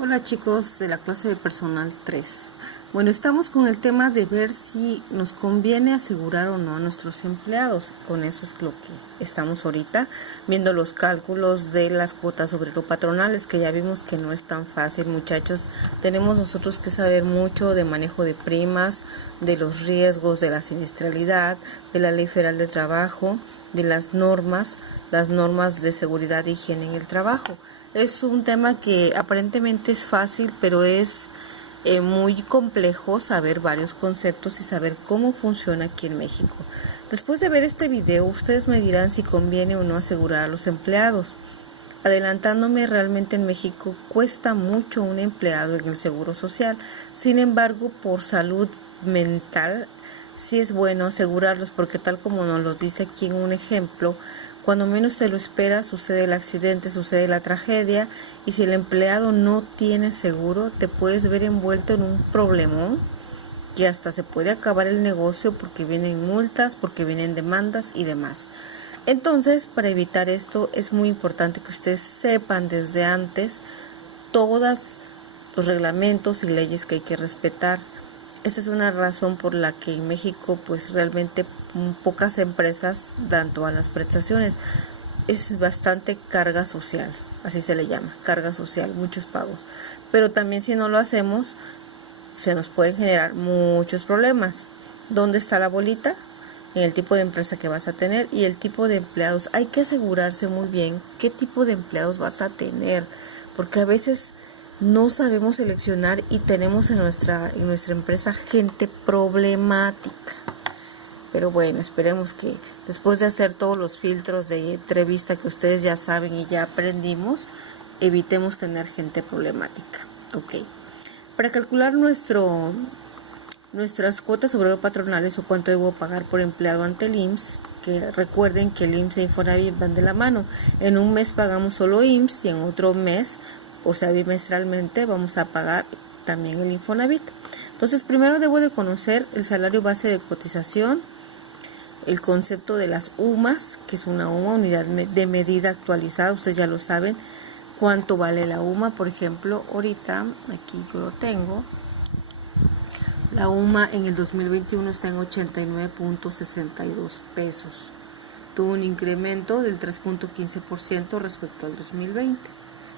Hola chicos de la clase de personal 3. Bueno, estamos con el tema de ver si nos conviene asegurar o no a nuestros empleados. Con eso es lo que estamos ahorita, viendo los cálculos de las cuotas obrero-patronales, que ya vimos que no es tan fácil, muchachos. Tenemos nosotros que saber mucho de manejo de primas, de los riesgos, de la siniestralidad, de la Ley Federal de Trabajo, de las normas de seguridad e higiene en el trabajo. Es un tema que aparentemente es fácil, pero es muy complejo saber varios conceptos y saber cómo funciona aquí en México. Después de ver este video, ustedes me dirán si conviene o no asegurar a los empleados. Adelantándome, realmente en México cuesta mucho un empleado en el Seguro Social. Sin embargo, por salud mental, sí es bueno asegurarlos, porque tal como nos lo dice aquí en un ejemplo, cuando menos te lo esperas sucede el accidente, sucede la tragedia, y si el empleado no tiene seguro, te puedes ver envuelto en un problemón que hasta se puede acabar el negocio porque vienen multas, porque vienen demandas y demás. Entonces, para evitar esto, es muy importante que ustedes sepan desde antes todos los reglamentos y leyes que hay que respetar. Esa es una razón por la que en México pues realmente pocas empresas dan todas las prestaciones. Es bastante carga social, así se le llama, carga social, muchos pagos. Pero también si no lo hacemos, se nos pueden generar muchos problemas. ¿Dónde está la bolita? En el tipo de empresa que vas a tener y el tipo de empleados. Hay que asegurarse muy bien qué tipo de empleados vas a tener, porque a veces no sabemos seleccionar y tenemos en nuestra empresa gente problemática. Pero bueno, esperemos que después de hacer todos los filtros de entrevista que ustedes ya saben y ya aprendimos, evitemos tener gente problemática. Ok. Para calcular nuestras cuotas obrero-patronales o cuánto debo pagar por empleado ante el IMSS, que recuerden que el IMSS e Infonavit van de la mano. En un mes pagamos solo IMSS y en otro mes, o sea, bimestralmente, vamos a pagar también el Infonavit. Entonces, primero debo de conocer el salario base de cotización, el concepto de las UMAS, que es una UMA, unidad de medida actualizada, ustedes ya lo saben, cuánto vale la UMA. Por ejemplo, ahorita, aquí yo lo tengo, la UMA en el 2021 está en 89.62 pesos. Tuvo un incremento del 3.15% respecto al 2020.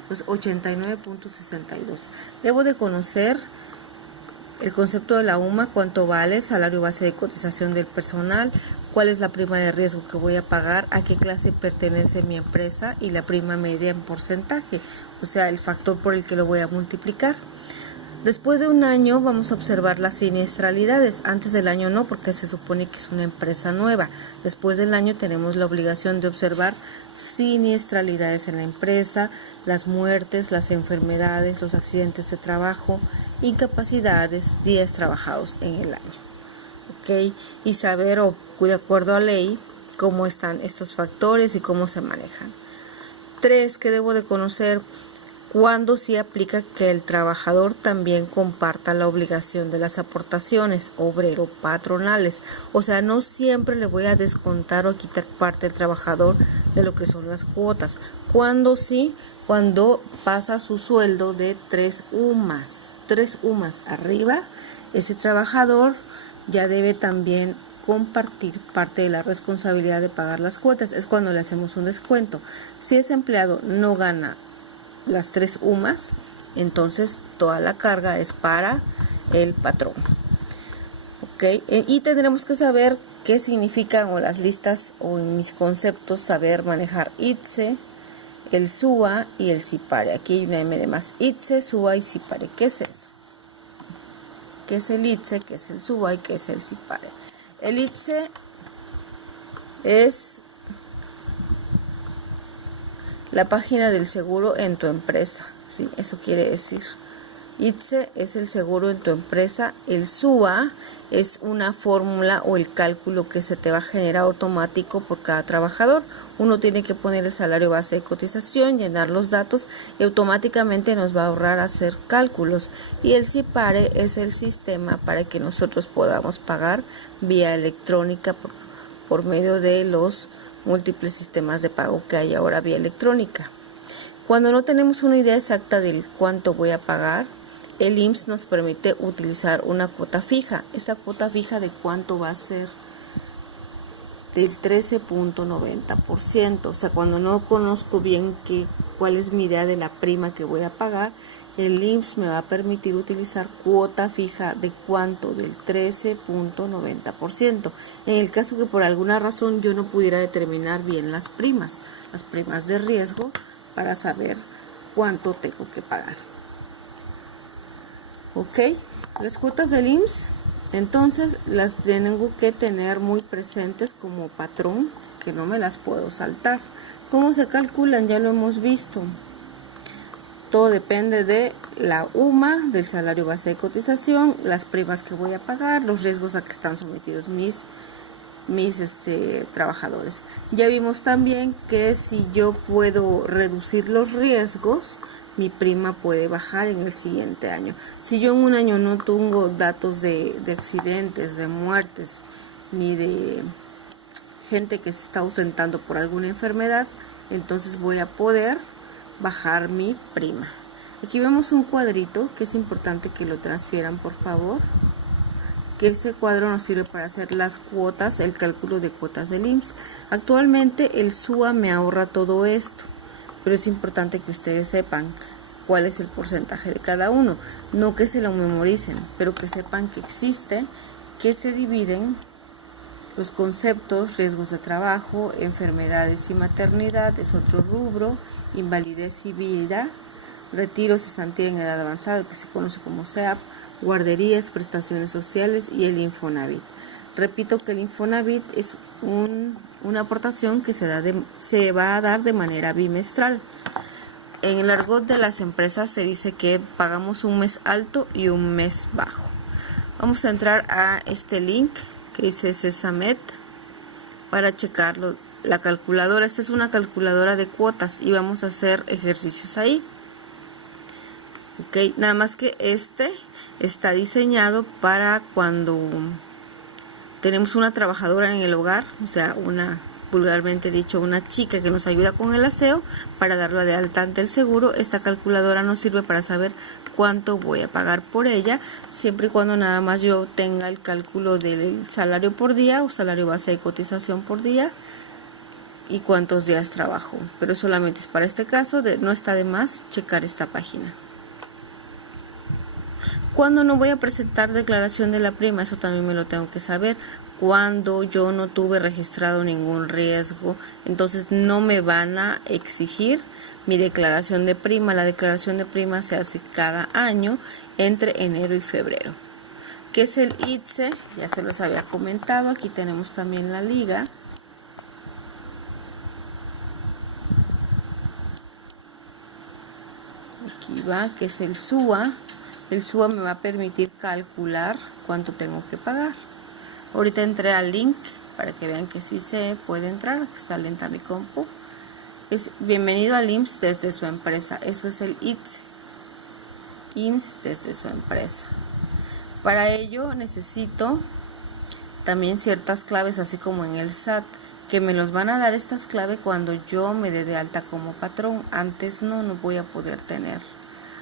Pues 89.62. Debo de conocer el concepto de la UMA, cuánto vale el salario base de cotización del personal, cuál es la prima de riesgo que voy a pagar, a qué clase pertenece mi empresa y la prima media en porcentaje, o sea, el factor por el que lo voy a multiplicar. Después de un año vamos a observar las siniestralidades. Antes del año no, porque se supone que es una empresa nueva. Después del año tenemos la obligación de observar siniestralidades en la empresa, las muertes, las enfermedades, los accidentes de trabajo, incapacidades, días trabajados en el año. ¿Ok? Y saber, o de acuerdo a ley, cómo están estos factores y cómo se manejan. 3, que debo de conocer cuando sí aplica que el trabajador también comparta la obligación de las aportaciones obrero-patronales. O sea, no siempre le voy a descontar o quitar parte del trabajador de lo que son las cuotas. Cuando sí, cuando pasa su sueldo de 3 UMAS. 3 UMAS arriba, ese trabajador ya debe también compartir parte de la responsabilidad de pagar las cuotas. Es cuando le hacemos un descuento. Si ese empleado no gana las 3 UMAS, entonces toda la carga es para el patrón. ¿Ok? Y tendremos que saber qué significan, o las listas, o en mis conceptos, saber manejar ITSE, el SUA y el CIPARE. Aquí hay una M de más. ITSE, SUA y CIPARE. ¿Qué es eso? ¿Qué es el ITSE? ¿Qué es el SUA? ¿Y qué es el CIPARE? El ITSE es la página del seguro en tu empresa, ¿sí? Eso quiere decir. ITSE es el seguro en tu empresa. El SUA es una fórmula o el cálculo que se te va a generar automático por cada trabajador. Uno tiene que poner el salario base de cotización, llenar los datos y automáticamente nos va a ahorrar hacer cálculos. Y el CIPARE es el sistema para que nosotros podamos pagar vía electrónica por medio de los múltiples sistemas de pago que hay ahora vía electrónica. Cuando no tenemos una idea exacta del cuánto voy a pagar, el IMSS nos permite utilizar una cuota fija. Esa cuota fija de cuánto va a ser del 13.90%. O sea, cuando no conozco bien cuál es mi idea de la prima que voy a pagar, el IMSS me va a permitir utilizar cuota fija de cuánto, del 13.90%. En el caso que por alguna razón yo no pudiera determinar bien las primas de riesgo, para saber cuánto tengo que pagar. Ok, las cuotas del IMSS, entonces las tengo que tener muy presentes como patrón, que no me las puedo saltar. ¿Cómo se calculan? Ya lo hemos visto. Todo depende de la UMA, del salario base de cotización, las primas que voy a pagar, los riesgos a que están sometidos mis trabajadores. Ya vimos también que si yo puedo reducir los riesgos, mi prima puede bajar en el siguiente año. Si yo en un año no tengo datos de accidentes, de muertes, ni de gente que se está ausentando por alguna enfermedad, entonces voy a poder bajar mi prima. Aquí vemos un cuadrito que es importante que lo transfieran, por favor, que este cuadro nos sirve para hacer las cuotas, el cálculo de cuotas del IMSS. Actualmente el SUA me ahorra todo esto, pero es importante que ustedes sepan cuál es el porcentaje de cada uno, no que se lo memoricen, pero que sepan que existe, que se dividen los conceptos: riesgos de trabajo, enfermedades y maternidad es otro rubro, invalidez y vida, retiro, cesantía en edad avanzada, que se conoce como SEAP, guarderías, prestaciones sociales y el Infonavit. Repito que el Infonavit es una aportación que se va a dar de manera bimestral. En el argot de las empresas se dice que pagamos un mes alto y un mes bajo. Vamos a entrar a este link que dice Cesamet para checarlo. La calculadora, esta es una calculadora de cuotas y vamos a hacer ejercicios ahí. Ok, nada más que está diseñado para cuando tenemos una trabajadora en el hogar, o sea, vulgarmente dicho, una chica que nos ayuda con el aseo, para darla de alta ante el seguro. Esta calculadora nos sirve para saber cuánto voy a pagar por ella, siempre y cuando nada más yo tenga el cálculo del salario por día o salario base de cotización por día y cuántos días trabajo. Pero solamente es para este caso, no está de más checar esta página. Cuando no voy a presentar declaración de la prima, eso también me lo tengo que saber. Cuando yo no tuve registrado ningún riesgo, entonces no me van a exigir mi declaración de prima. La declaración de prima se hace cada año entre enero y febrero. ¿Qué es el ITSE? Ya se los había comentado. Aquí tenemos también la liga. Aquí va, que es el SUA. El SUA me va a permitir calcular cuánto tengo que pagar. Ahorita entré al link para que vean que sí se puede entrar. Aquí está lenta mi compu. Es bienvenido al IMSS desde su empresa. Eso es el ITSE. IMSS desde su empresa. Para ello necesito también ciertas claves, así como en el SAT, que me los van a dar estas claves cuando yo me dé de alta como patrón. Antes no voy a poder tener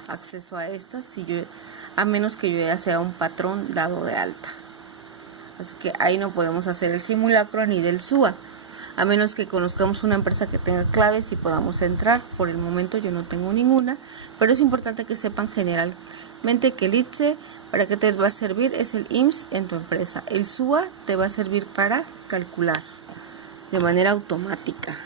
acceso a estas, a menos que yo ya sea un patrón dado de alta. Así que ahí no podemos hacer el simulacro ni del SUA, a menos que conozcamos una empresa que tenga claves y podamos entrar. Por el momento yo no tengo ninguna, pero es importante que sepan generalmente que el ITSE, para qué te va a servir, es el IMSS en tu empresa. El SUA te va a servir para calcular de manera automática.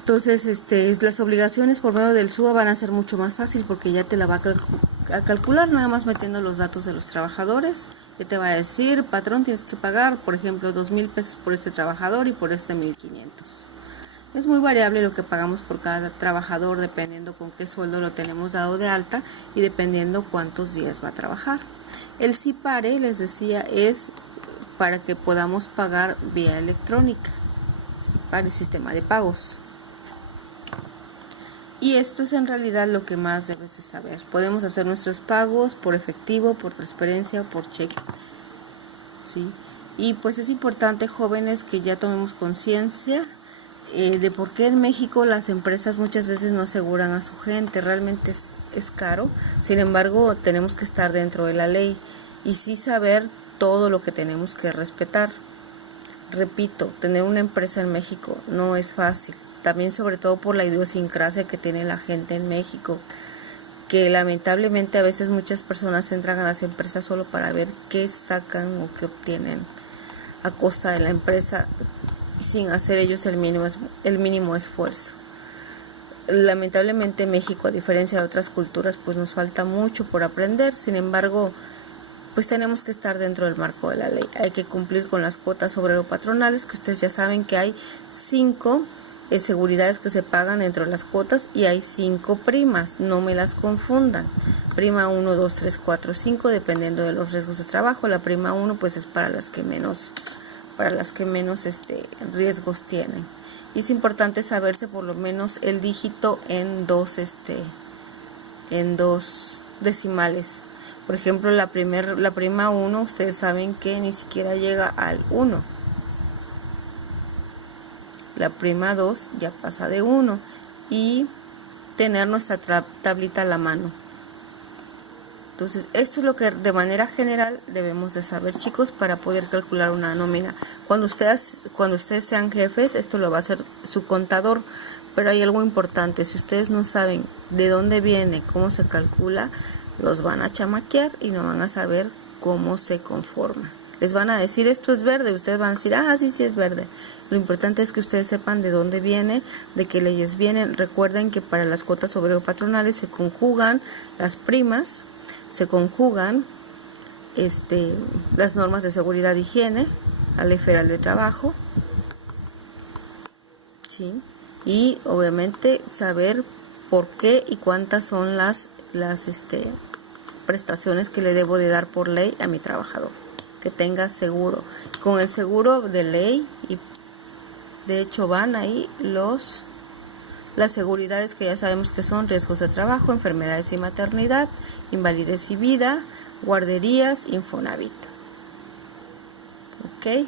Entonces, las obligaciones por medio del SUA van a ser mucho más fácil, porque ya te la va a calcular nada más metiendo los datos de los trabajadores. Que te va a decir: patrón, tienes que pagar, por ejemplo, 2,000 pesos por este trabajador y por este 1,500. Es muy variable lo que pagamos por cada trabajador, dependiendo con qué sueldo lo tenemos dado de alta y dependiendo cuántos días va a trabajar. El SIPARE, les decía, es para que podamos pagar vía electrónica. SIPARE, sistema de pagos. Y esto es en realidad lo que más debes de saber. Podemos hacer nuestros pagos por efectivo, por transferencia o por cheque. ¿Sí? Y pues es importante, jóvenes, que ya tomemos conciencia de por qué en México las empresas muchas veces no aseguran a su gente. Realmente es caro. Sin embargo, tenemos que estar dentro de la ley y sí saber todo lo que tenemos que respetar. Repito, tener una empresa en México no es fácil. También sobre todo por la idiosincrasia que tiene la gente en México, que lamentablemente a veces muchas personas entran a las empresas solo para ver qué sacan o qué obtienen a costa de la empresa sin hacer ellos el mínimo esfuerzo. Lamentablemente México, a diferencia de otras culturas, pues nos falta mucho por aprender. Sin embargo, pues tenemos que estar dentro del marco de la ley. Hay que cumplir con las cuotas obrero-patronales, que ustedes ya saben que hay 5 seguridades que se pagan dentro de las cuotas y hay 5 primas, no me las confundan. Prima 1, 2, 3, 4, 5, dependiendo de los riesgos de trabajo. La prima 1 pues es para las que menos riesgos tienen. Y es importante saberse por lo menos el dígito en dos decimales. Por ejemplo, la prima 1, ustedes saben que ni siquiera llega al 1. La prima 2 ya pasa de 1. Y tener nuestra tablita a la mano. Entonces, esto es lo que de manera general debemos de saber, chicos, para poder calcular una nómina. Cuando ustedes sean jefes, esto lo va a hacer su contador, pero hay algo importante. Si ustedes no saben de dónde viene, cómo se calcula, los van a chamaquear y no van a saber cómo se conforma. Les van a decir, esto es verde, ustedes van a decir, sí es verde. Lo importante es que ustedes sepan de dónde viene, de qué leyes vienen. Recuerden que para las cuotas obrero-patronales se conjugan las primas, se conjugan las normas de seguridad e higiene, la Ley Federal de Trabajo, ¿sí? Y obviamente saber por qué y cuántas son las prestaciones que le debo de dar por ley a mi trabajador. Que tenga seguro. Con el seguro de ley, y de hecho van ahí las seguridades que ya sabemos que son riesgos de trabajo, enfermedades y maternidad, invalidez y vida, guarderías, Infonavit. ¿Ok?